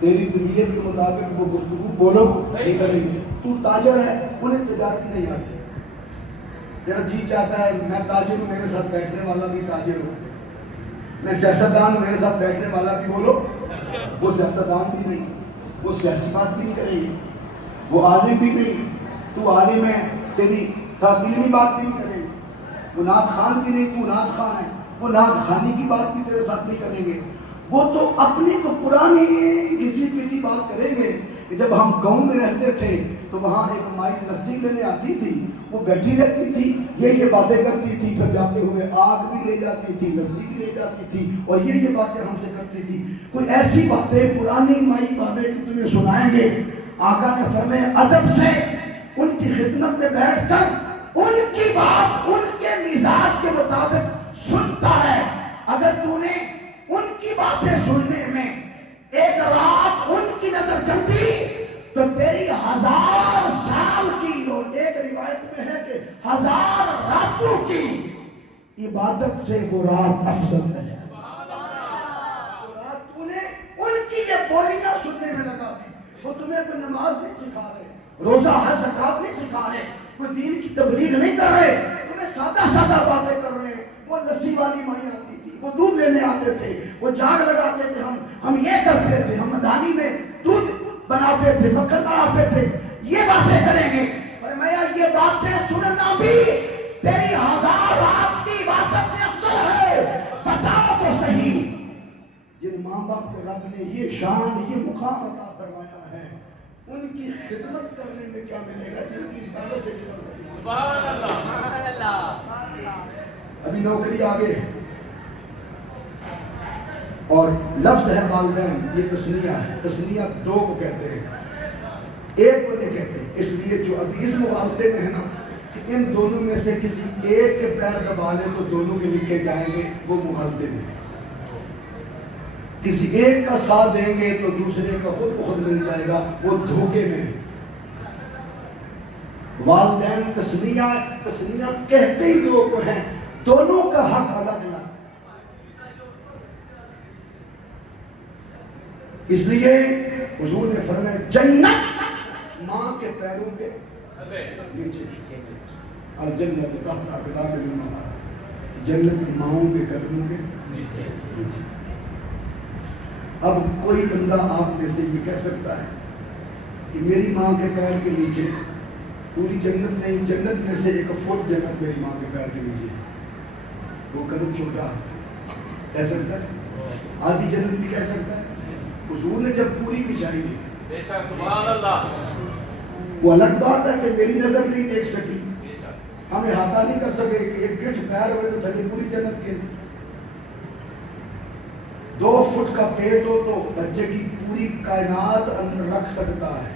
تیری طبیعت کے مطابق وہ گفتگو بولو نہیں کریں گے. تو تاجر ہے, انہیں تجارت نہیں آتی. جب جی چاہتا ہے میں تاجر ہوں, میرے ساتھ بیٹھنے والا بھی تاجر ہو, میں سیاستدان ہوں, میرے ساتھ بیٹھنے والا بھی بولو. وہ سیاستدان بھی نہیں, وہ سیاسی بات بھی نہیں کریں گے, وہ عالم بھی نہیں, تو عالم ہے, تیری ساتھ علمی بات بھی نہیں کریں گے. وہ نعت خان بھی نہیں, تو نعت خان ہے, وہ نعت خانی کی بات بھی تیرے ساتھ نہیں کریں گے. وہ تو اپنی تو پرانی کسی پیٹھی بات کریں گے کہ جب ہم گاؤں میں رہتے تھے تو وہاں ایک مائی لسی لینے آتی تھی, وہ بیٹھی رہتی تھی, یہ باتیں کرتی تھی, پھر جاتے ہوئے آگ بھی لے جاتی تھی, لسی بھی لے جاتی تھی, اور یہ باتیں ہم سے کرتی تھی. کوئی ایسی باتیں پرانی مائی بابے کی تمہیں سنائیں گے. آقا نے فرمایا ادب سے ان کی خدمت میں بیٹھ کر ان کی بات ان کے مزاج کے مطابق سنتا ہے. اگر تو نے ان کی باتیں سننے میں ایک رات ان کی نظر کر دی تو تیری 1000 سال کی, اور ایک روایت میں ہے کہ 1000 راتوں کی عبادت سے وہ رات افضل ہے. تو نے ان کی یہ بولیاں سننے میں لگا دی. وہ تمہیں کوئی نماز نہیں سکھا رہے, روزہ حج زکات نہیں سکھا رہے, کوئی دین کی تبلیغ نہیں کر رہے, تمہیں سادہ سادہ باتیں کر رہے ہیں. وہ لسی والی مائی آتی تھی, وہ دودھ لینے آتے تھے, وہ جاگ لگاتے تھے, ہم یہ کرتے تھے, ہم مدانی میں دودھ بناتے تھے, مکھن بناتے تھے, یہ باتیں کریں گے. فرمایا یہ باتیں سننا بھی تیری 1000 رات کی عبادت سے افضل ہے. بتاؤ تو صحیح, جن ماں باپ کو رب نے یہ شان یہ مقام عطا فرمایا ہے, ان کی خدمت کرنے میں کیا ملے گا جن کی عبادت سے سبحان اللہ. ابھی نوکری آگے اور لفظ ہے والدین, یہ تسنیہ ہے. تسنیہ دو کو کہتے ہیں, ایک کو نہیں کہتے, اس لیے جو حدیث مغالطے میں ہے نا کہ ان دونوں میں سے کسی ایک کے پیر دبا لیں تو دونوں کے لکھے جائیں گے, وہ مغالطے میں. کسی ایک کا ساتھ دیں گے تو دوسرے کا خود بخود مل جائے گا, وہ دھوکے میں. والدین تسنیہ کہتے ہی دو کو ہیں, دونوں کا حق الگ الگ. اس لیے حضور نے فرمایا جنت ماں کے پیروں کے نیچے الجنت تحت اقدام الامہات, جنت ماؤں کے قدموں کے نیچے. اب کوئی بندہ آپ میں سے یہ کہہ سکتا ہے کہ میری ماں کے پیر کے نیچے پوری جنت نہیں, جنت میں سے 1 فٹ جنت میری ماں کے پیر کے نیچے, وہ قدم چھوٹا کہہ سکتا ہے, آدھی جنت بھی کہہ سکتا ہے. حضور نے جب پوری بچھائی ہے, سبحان اللہ, وہ الگ بات ہے کہ میری نظر نہیں دیکھ سکی, ہم احاطہ نہیں کر سکے کہ 1 گٹھ پیر ہوئے تو تھلی پوری جنت کے. 2 فٹ کا پیٹ ہو تو بچے کی پوری کائنات اندر رکھ سکتا ہے.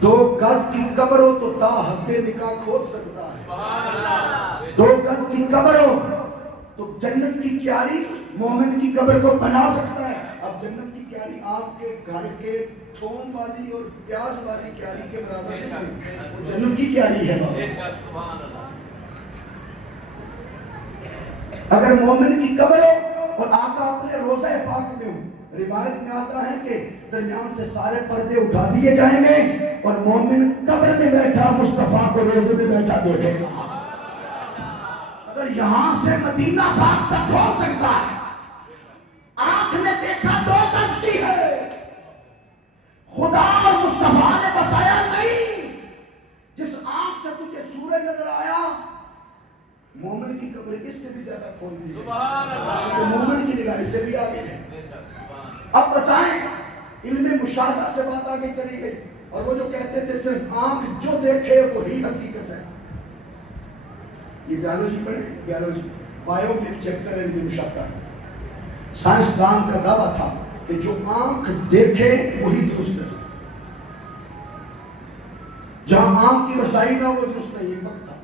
2 گز کی قبر ہو تو تا حد نکاح کھول سکتا ہے. 2 گز کی قبر ہو تو جنت کی کیاری مومن کی قبر کو بنا سکتا ہے. اب جنت کی کیاری آپ کے گھر کے تھوم والی اور پیاز والی کیاری کے برابر نہیں, جنت کی کیاری ہے. اگر مومن کی قبر ہو اور آقا اپنے روضہ پاک میں ہو, روایت میں آتا ہے کہ درمیان سے سارے پردے اٹھا دیے جائیں گے اور مومن قبر میں بیٹھا مصطفیٰ کو روضے میں بیٹھا دیکھے گا. اگر یہاں سے مدینہ پاک تک ہو سکتا ہے, آنکھ نے دیکھا 2 گز کی ہے, خدا اور مصطفیٰ نے بتایا نہیں, جس آنکھ سے تجھے سورج نظر آیا مومن کی قبر اس سے بھی زیادہ کھول دی ہے, تو مومن کی نگاہ اس سے بھی آگے ہے. اب بتائیں, علم مشاہدہ سے بات آگے چلی گئی, اور وہ جو کہتے تھے صرف آنکھ جو دیکھے وہی حقیقت ہے. یہ بیالوجی پڑھیں, بیالوجی بایو میں چیپٹر ہے علم مشاہدہ. سائنسدان کا دعویٰ تھا کہ جو آنکھ دیکھے وہی درست ہے, جہاں آنکھ کی رسائی نہ وہ درست نہیں, یہ وقت تھا.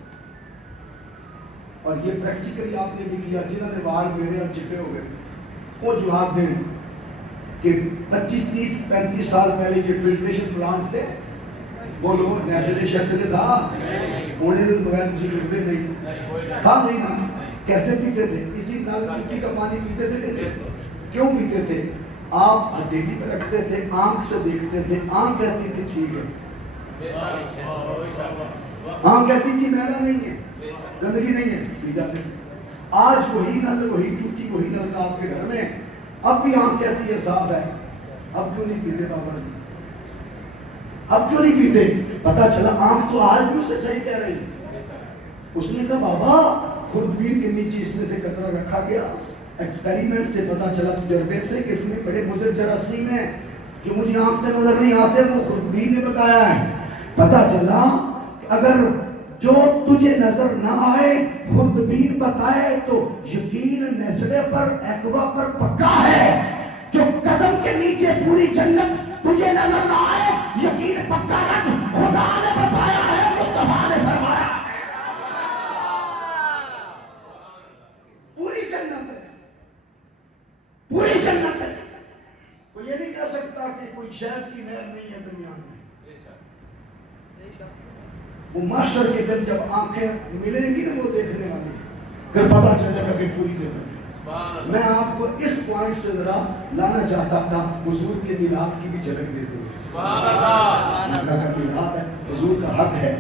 اور یہ پریکٹیکلی آپ نے بھی کیا, جنہوں نے بال میرے اور چپے ہو گئے وہ جواب دیں کہ 25, 30, 35 سال پہلے یہ فلٹریشن پلانٹ تھے, بولو نیچرل شخص تھا, ہونے سے بغیر کسی کرتے نہیں تھا, نہیں نا, کیسے پیتے تھے, اسی نال مٹی کا پانی پیتے تھے. کیوں پیتے تھے, آپ ہتھیلی پہ رکھتے تھے, آنکھ سے دیکھتے تھے, آنکھ کہتی تھی ٹھیک ہے, آنکھ کہتی تھی میلا نہیں ہے, گندگی نہیں ہے, پی جاتے. آج وہی نل, وہی ٹوٹی, وہی نل کا آپ کے گھر میں, اب بھی آنکھ کہتی ہے صاف ہے, اب کیوں نہیں پیتے بابا جی, اب کیوں نہیں پیتے؟ پتا چلا آنکھ تو آج بھی اسے صحیح کہہ رہی. اس نے کہا بابا خوردبین کے نیچے اس میں سے قطرہ رکھا گیا, ایکسپیریمنٹ سے پتا چلا, تجربے سے, کہ اس میں بڑے مضر جراثیم ہیں جو مجھے آنکھ سے نظر نہیں آتے, وہ خوردبین نے بتایا ہے. پتا چلا کہ اگر جو تجھے نظر نہ آئے خوردبین بتائے تو یقین نیزلے پر, ایکوا پر پکا ہے. جو قدم کے نیچے پوری جنت تجھے نظر نہ آئے, یقین پکا رکھ, خدا نے بتایا ہے, مصطفیٰ نے فرمایا. پوری جنت ہے, پوری جنت ہے. کوئی یہ نہیں کہہ سکتا کہ کوئی شہد کی نہر نہیں ہے درمیان میں. وہ محشر کے دن جب آنکھیں ملیں گی نا وہ دیکھنے والی, پھر پتا چلے گا کہ پوری جنت ہے. میں آپ کو اس پوائنٹ سے ذرا لانا چاہتا تھا, حضور کے میلاد کی بھی جھلک دے دوں. اللہ کا میلاد ہے, حضور کا حق ہے.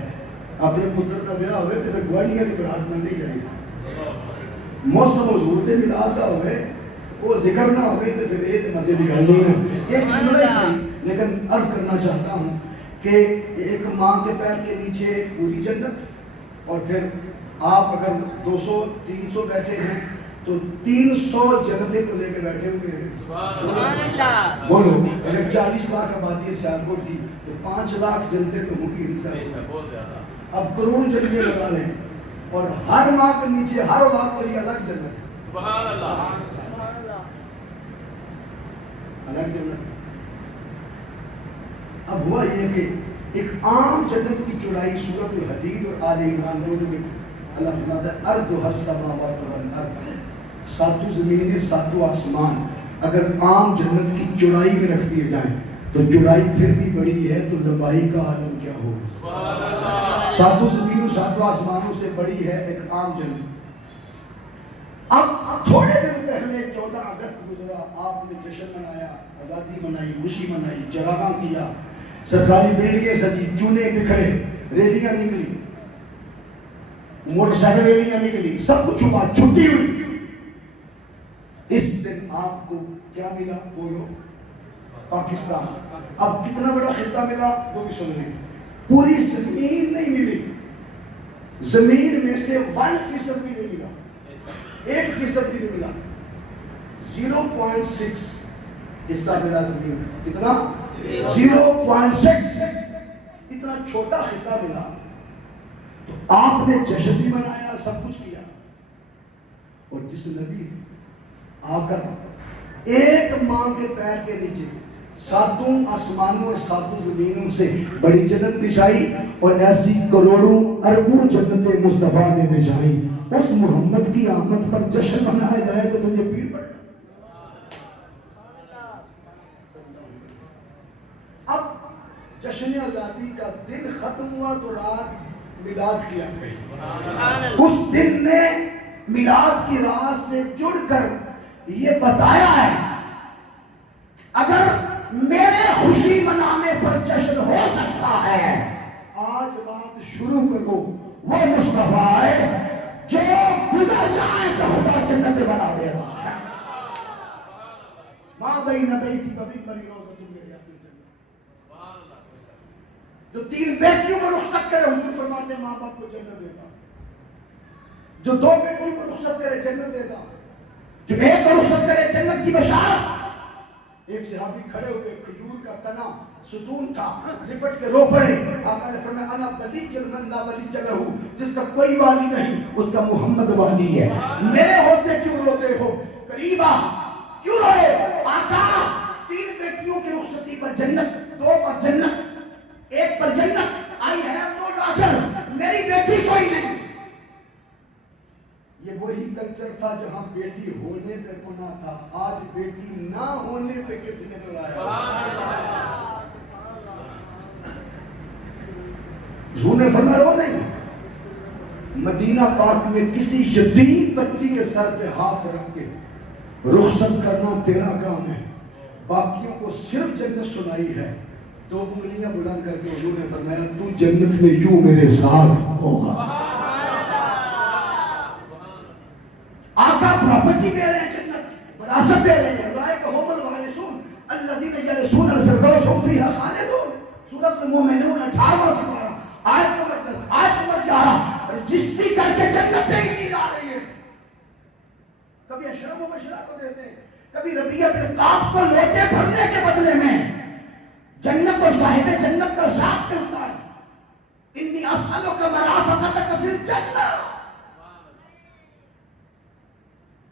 اپنے پتر کا بیاہ ہوئے تو پھر گواڑیاں کی برات میں نہیں جائے. موسم حضور کے میلاد کا ہوئے, وہ ذکر نہ ہوئے تو پھر یہ مزے نکال لیں گے. یہ صحیح, لیکن عرض کرنا چاہتا ہوں کہ ایک ماں کے پیر کے نیچے پوری جنت, اور پھر آپ اگر 200 300 بیٹھے ہیں تو 300 جنتیں تو لے کے بیٹھے ہوئے ہیں. سبحان اللہ. بولو اگر 40 لاکھ آبادی ہے سیالکوٹ کی تو 5 لاکھ جنتیں تو ہوں گی. اب کروڑ جنتیں لگا لیں, اور ہر ماں کے نیچے ہر اولاد کے لیے الگ جنت ہے. سبحان اللہ, الگ جنت. اب ہوا یہ کہ ایک عام جنت کی چوڑائی سورۃ الحدید اور آل عمران دونوں میں اللہ فرماتا ہے ارضھا السماوات والارض, 7 زمینیں 7 آسمان اگر عام جنت کی چوڑائی میں رکھ دیے جائیں تو چوڑائی پھر بھی بڑی ہے تو لمبائی کا عالم کیا ہوگا. 7 زمینوں 7 آسمانوں سے بڑی ہے ایک عام جنت. اب تھوڑے دن پہلے 14 اگست گزرا, آپ نے جشن منایا, آزادی منائی, خوشی منائی, چراغاں کیا. سرکاری بلڈنگیں سجی، چونے بکھرے، ریلیاں نکلی، موٹر سائیکل ریلیاں نکلی، سب کچھ ہوا، چھٹی ہوئی. اس دن آپ کو کیا ملا؟ بولو پاکستان. اب کتنا بڑا خطہ ملا وہ بھی سن لیں. پوری زمین نہیں ملی، زمین میں سے 1% بھی نہیں ملا، 1% بھی نہیں ملا. 0.6 حصہ ملا زمین. کتنا؟ 0.6. اتنا چھوٹا خطہ ملا تو آپ نے جشن بھی منایا، سب کچھ کیا. اور جس نبی آ کر ایک ماں کے پیر کے نیچے ساتوں آسمانوں اور ساتوں زمینوں سے بڑی جنت بچھائی اور ایسی کروڑوں اربوں جنتیں مصطفیٰ نے بچھائی، اس محمد کی آمد پر جشن منایا جائے تو تجھے پیڑ پڑے. اب جشن آزادی کا دن ختم ہوا تو رات میلاد کی آ گئی. اس دن نے میلاد کی رات سے جڑ کر یہ بتایا ہے اگر میرے خوشی منانے پر جشن ہو سکتا ہے، آج رات شروع کرو. وہ مصطفیٰ ہے جو گزر جائیں تو خدا جنت بنا دے گا. ماں بین بیتی بمنبری روضۃ من ریاض الجنہ. جو 3 بیٹیوں کو رخصت کرے، حضور فرماتے ہیں ماں باپ کو جنت دے گا. جو 2 بیٹیوں کو رخصت کرے جنت دے گا. جو ایک کو رخصت کرے جنت کی بشارت. ایک صحابی کھڑے ہوئے، کھجور کا تنا ستون تھا، لپٹ کے رو پڑے. آقا نے فرمایا انا ولی من لا ولی لہ، جس کا کوئی والی نہیں اس کا محمد والی ہے. میرے ہوتے کیوں روتے ہو؟ قریب آ، کیوں روئے؟ آقا 3 بیٹیوں کی رخصتی پر جنت، 2 پر جنت، 1 پر جنت. آئی ہے تو ڈاکٹر، میری بیٹی کوئی نہیں. یہ وہی کلچر تھا جہاں بیٹی ہونے پہ گناہ تھا. آج بیٹی نہ ہونے پہ کس نے بلایا؟ حضور نے فرمایا رو نہیں. مدینہ پاک میں کسی یتیم بچی کے سر پہ ہاتھ رکھ کے رخصت کرنا تیرا کام ہے. باقیوں کو صرف جنت سنائی ہے. 2 انگلیاں بلند کر کے حضور نے فرمایا تو جنت میں یوں میرے ساتھ ہوگا. آقا پراپرٹی دے رہے ہیں، جنت وراثت دے رہے ہیں. اولئک هم الوارثون الذین یرثون الفردوس هم فیہا خالدون. سورۃ المومنون 18واں سپارہ آیت نمبر 10 آیت نمبر 11. رجسٹری کر کے جنت دے دی جا رہی ہے. کبھی اشرف و بشرا کو دیتے ہیں، کبھی ربیعہ بن کعب کو لوٹے بھرنے کے بدلے میں جنت اور صاحب جنت کا ساتھ ملتا ہے. انی اسألک مرافقتک فی الجنہ.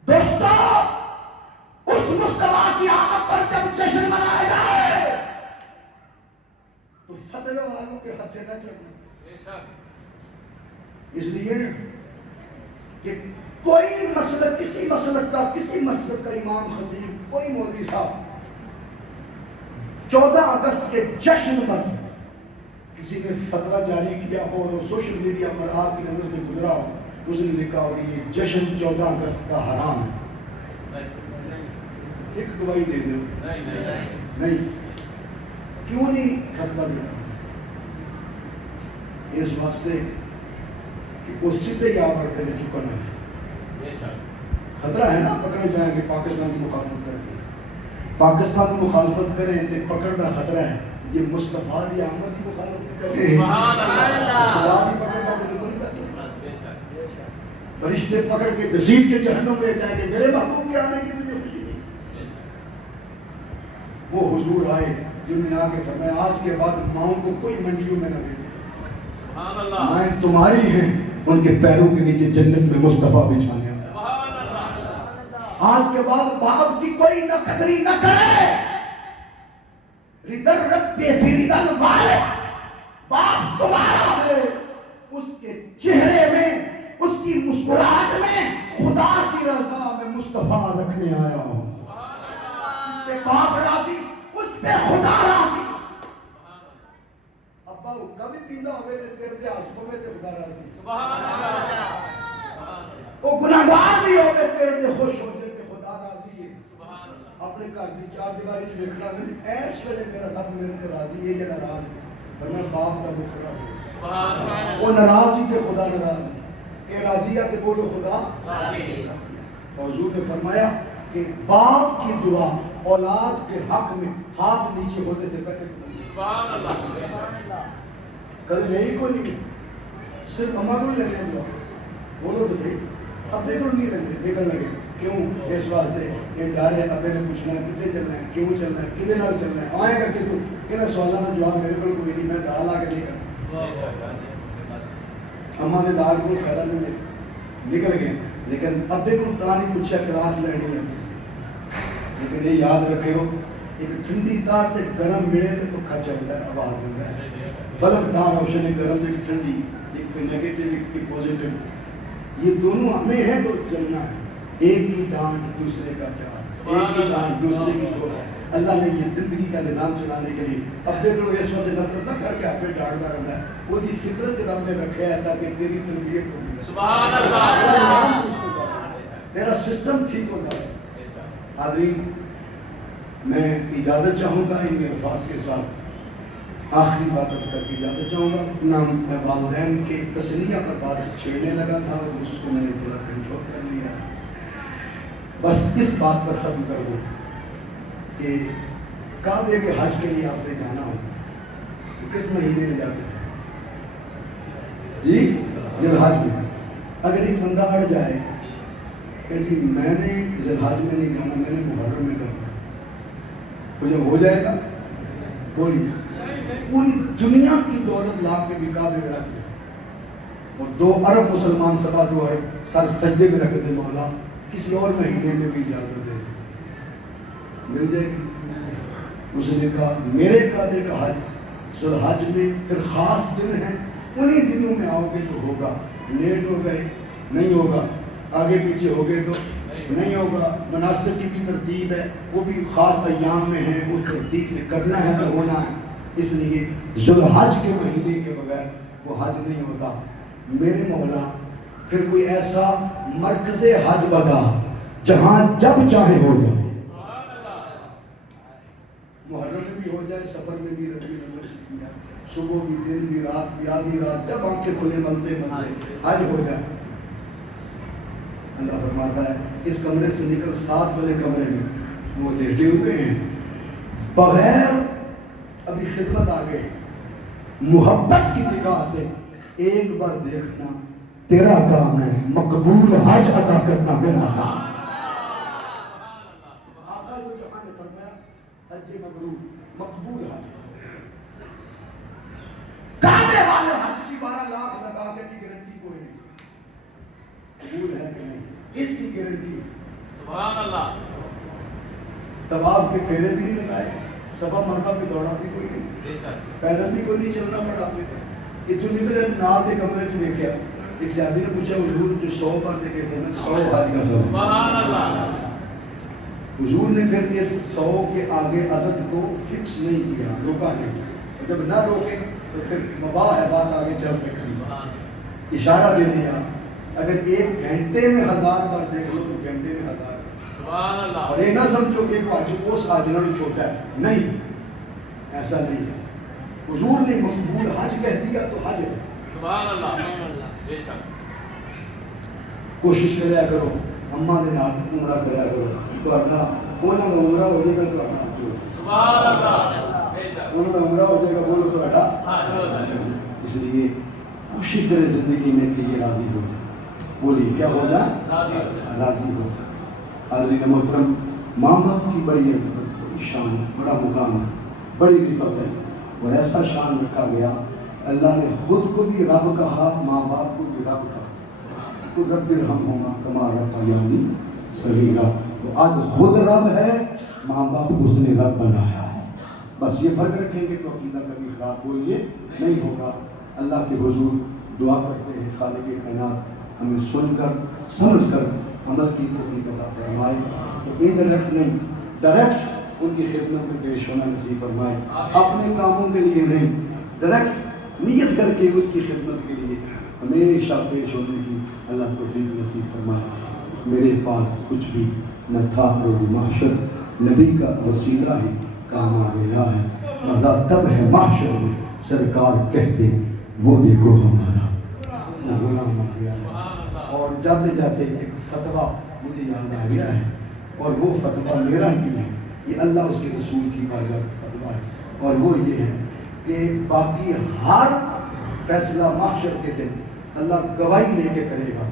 دوستو اس مصطفیٰ کی آمد پر جب جشن منایا جائے تو فتوے والوں کے ہاتھ سے نہ چڑھنا. اس لیے کہ کوئی مسلک، کسی مسلک کا، کسی مسجد کا امام خطیب، کوئی مولوی صاحب 14 اگست کے جشن پر کسی نے فتویٰ جاری کیا ہو اور سوشل میڈیا پر آپ کی نظر سے گزرا ہو، اس نے لکھا ہو کہ یہ جشن 14 اگست کا حرام ہے. ایک گواہی دے دو نہیں. کیوں نہیں فتویٰ دیا؟ اس واسطے کہ اس سیدھے یا بڑھتے نے چکنا ہے. خطرہ ہے نا پکڑے جائیں گے پاکستان کی مخالفت کر کے. پاکستان کی مخالفت کریں تو پکڑنا خطرہ ہے. یہ مصطفیٰ کی آمد کی مخالفت کریں خدا کی پکڑنا تو نہیں کرتے. فرشتے پکڑ کے گھسیٹ کے جہنم لے جائیں گے. میرے محبوب کے آنے کی مجھے خوشی نہیں. وہ حضور آئے جنہوں نے آ کے فرمایا آج کے بعد ماؤں کو کوئی منڈیوں میں نہ بھیجو، مائیں تمہاری ہیں، ان کے پیروں کے نیچے جنت میں مصطفیٰ بچھانے. آج کے بعد باپ کی کوئی نہ قدری نہ کرے. ردر رب فی ردل والد، باپ تمہارا ہے. اس کے چہرے میں، اس کی مسکراہٹ میں خدا کی رضا میں مصطفیٰ رکھنے آیا ہوں. اس پہ باپ راضی، اس پہ خدا راضی. ابا کبھی پیدا ہوئے تھے تیرے تھے آسموں میں تھے خدا راضی. وہ گناہگار بھی ہوئے تیرے تھے خوش ہوتے تھے خدا راضی ہے. اپنے گھر دی چار دیواری جو دیکھنا میں ایش ویلے میرا رب میرے تے راضی ہے یا ناراض ہے ورنہ باپ کا رخ خراب ہو سبحان اللہ وہ ناراض ہی تے خدا ناراض ہے اے راضیہ تے بولو خدا راضی حضور نے فرمایا کہ باپ کی دعا اولاد کے حق میں ہاتھ نیچے ہونے سے پہلے سبحان اللہ کل یہی کو نہیں صرف اما کو لگے دعا بولو تو صحیح اب دیکھو نہیں لگے نکل لگے کیوں اس واسطے کہ ڈر ہے ابے نے پوچھنا کتنے چلنا ہے کیوں چلنا ہے کدے نال چلنا ہے آئے کر کے تو کہنا سوالوں کا جواب میرے کو کوئی نہیں میں دال آ کے نہیں کرنا اما نے دال کو خیرہ نہیں نکل گئے لیکن ابے کو تا نہیں پوچھا کلاس لینی ہے لیکن یہ یاد رکھے ہو ایک ٹھنڈی تار تے گرم ملے تو پکا چلتا ہے آواز دیتا ہے بلب تار روشن ہے گرم ایک ٹھنڈی ایک کوئی نیگیٹو ایک کوئی پازیٹو یہ دونوں ہمیں ہیں تو چلنا ہے ایک کی ڈانٹ دوسرے کا پیار ایک کی ڈانٹ دوسرے کی کو اللہ نے یہ زندگی کا نظام چلانے کے لیے ابے کو اس وجہ سے نفرت نہ کر کے ابے ڈانٹتا رہتا ہے وہ دی فطرت رب نے رکھا ہے تاکہ تیری تربیت ہو سبحان اللہ تیرا سسٹم ٹھیک ہو جائے حاضرین میں اجازت چاہوں گا ان کے الفاظ کے ساتھ آخری بات کر کے اجازت چاہوں گا اپنا میں والدین کے تسلیہ پر بات چھیڑنے لگا تھا اور اس کو میں نے تھوڑا کنٹرول کر لیا بس اس بات پر ختم کر دوں کہ کعبے کے حج کے لیے آپ نے جانا ہو تو کس مہینے میں جاتے ہیں جی ذی الحج میں اگر ایک بندہ اڑ جائے کہ جی میں نے ذی الحج میں نہیں جانا میں نے محرم میں کرنا تو جب ہو جائے گا پوری دنیا کی دولت لا کے بھی کعبے میں رکھ دے اور 2 ارب مسلمان 2 ارب سر سجدے میں رکھ دے مولا کسی اور مہینے میں بھی اجازت دے مل جائے گی اس نے کہا میرے کعبے کا حج ذی الحج میں پھر خاص دن ہیں انہی دنوں میں آؤ گے تو ہوگا لیٹ ہو گئے نہیں ہوگا آگے پیچھے ہو گئے تو نہیں ہوگا مناسب کی بھی ترتیب ہے وہ بھی خاص ایام میں ہے اس ترتیب سے کرنا ہے تو ہونا ہے اس لیے ذی الحج کے مہینے کے بغیر وہ حج نہیں ہوتا میرے مولا پھر کوئی ایسا مرکز حج بدا جہاں جب چاہے ہو جائے محرم میں بھی ہو جائے سفر میں بھی ربیع الاول بھی جائے صبح بھی دن بھی رات بھی آدھی رات جب آنکھیں کھلے ملتے ملتے حج ہو جائے اللہ فرماتا ہے اس کمرے سے نکل 7 والے کمرے میں وہ لیٹے ہوئے ہیں بغیر ابھی خدمت آ گئی محبت کی نگاہ سے ایک بار دیکھنا تیرا کام ہے مقبول حج ادا کرنا میرا کام آقا جو جہاں نے فرمایا حج مبرور مقبول حج کعبے والے حج کی 12 لاکھ لگا کے کی گارنٹی کوئی نہیں قبول ہے کہ نہیں اس کی گارنٹی سبحان اللہ طواف کے پھیرے بھی نہیں لگائے صفا مروا بھی دوڑا بھی کوئی نہیں پیدل بھی کوئی نہیں چلنا پڑا یہ تو نکلے نال کے کمرے سے دیکھا ایک صحابی نے پوچھا حضور جو 100 پر دیکھے تھے میں 100 حج کا سب سبحان اللہ حضور نے پھر اس 100 کے آگے عدد کو فکس نہیں کیا روکا نہیں جب نہ روکے تو پھر مباح ہے بات آگے چل سکتی اشارہ دے دیا اگر 1 گھنٹے میں 1000 بار دیکھ لو تو گھنٹے میں 1000 سبحان اللہ اور یہ نہ سمجھو کہ حج اس حج نال چھوٹا ہے نہیں ایسا نہیں ہے حضور نے مقبول حج کہہ دیا تو حج ہے سبحان اللہ بے شک کوشش کریا کرو اماں دے نال عمرہ کریا کرو تہاڈا انہاں دا عمرہ ہو جائے گا تہاڈا حج ہو جائے گا سبحان اللہ بے شک انہاں دا عمرہ ہو جائے گا بولو تہاڈا حج ہو جائے گا اس لیے کوشش کرے زندگی میں کہ یہ راضی ہو جائے بولیے کیا ہو جائے راضی ہو جائے حاضرین محترم ماں باپ کی بڑی عظمت بڑی شان بڑا مقام ہے بڑی رفت ہے اور ایسا شان رکھا گیا اللہ نے خود کو بھی رب کہا ماں باپ کو بھی رب کہا تو رب ارحمہما کما ربیانی صغیرا تو آج خود رب ہے ماں باپ کو اس نے رب بنایا ہے بس یہ فرق رکھیں گے تو عقیدہ کبھی خراب بولیے نہیں ہوگا اللہ کے حضور دعا کرتے ہیں خالق کائنات ہمیں سن کر سمجھ کر عمل کی توفیق عطا فرمائے تو انڈائریکٹ نہیں ڈائریکٹ ان کی خدمت میں پیش ہونا نصیب فرمائے اپنے کاموں کے لیے نہیں ڈائریکٹ نیت کر کے ان کی خدمت کے لیے ہمیشہ پیش ہونے کی اللہ توفیق نصیب فرمائے میرے پاس کچھ بھی نہ تھا روز محشر نبی کا وسیلہ ہی کام آ گیا ہے. مزہ تب ہے محشر میں سرکار کہہ دے وہ دیکھو ہمارا وہ غلام آ گیا ہے. اور جاتے جاتے ایک فتویٰ مجھے یاد آ گیا ہے, اور وہ فتویٰ میرا نہیں ہے, یہ اللہ اس کے رسول کی بارگاہ کا فتویٰ ہے, اور وہ یہ ہے کہ باقی ہر فیصلہ محشر کے دن اللہ گواہی لے کے کرے گا,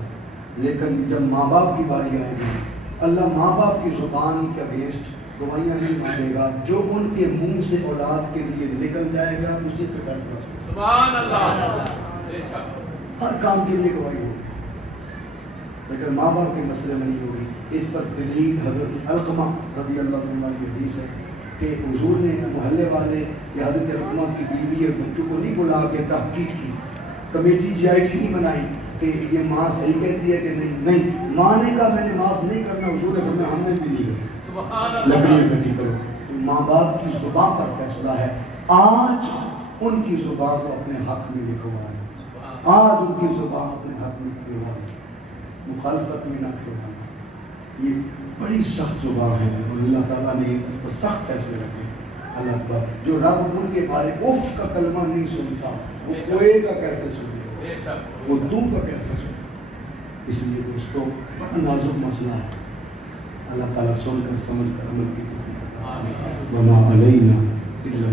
لیکن جب ماں باپ کی باری آئے گی اللہ ماں باپ کی زبان کے اگینسٹ گواہیاں نہیں مانگے گا. جو ان کے منہ سے اولاد کے لیے نکل جائے گا اسی پہ فیصلہ ہوگا. سبحان اللہ. بے شک. ہر کام کے لیے گواہی ہوگی, لیکن ماں باپ کے مسئلے نہیں ہوگی. اس پر دلیل حضرت علقمہ رضی اللہ عنہ کی حدیث ہے کہ حضور نے محلے والے یا حضرت علقمہ کی بیوی اور بچوں کو نہیں بلا کے تحقیق کی, کمیٹی جی آئی ٹی نہیں بنائی کہ یہ ماں صحیح کہتی ہے کہ نہیں, ماں نے کہا میں نے معاف نہیں کرنا, حضور نے فرمایا ہم نے بھی نہیں کرنا, لکڑیاں اکٹھی کرو. تو ماں باپ کی زبان پر فیصلہ ہے. آج ان کی زبان کو اپنے حق میں لکھوا ہے, آج ان کی زبان اپنے حق میں لکھوا ہے, مخالفت میں نہ کرنا. یہ بڑی سخت زبان ہے اور اللہ تعالیٰ نے ان پر سخت فیصلے رکھے. اللہ تعالیٰ جو رب ان کے بارے اف کا کلمہ نہیں سنتا وہ کوئے کا کیسے سنے گا, وہ تم کا کیسے سنے. اس لیے دوستوں بڑا نازک مسئلہ ہے. اللہ تعالیٰ سن کر سمجھ کر عمل کی توفیق عطا فرمائے. وما علینا الا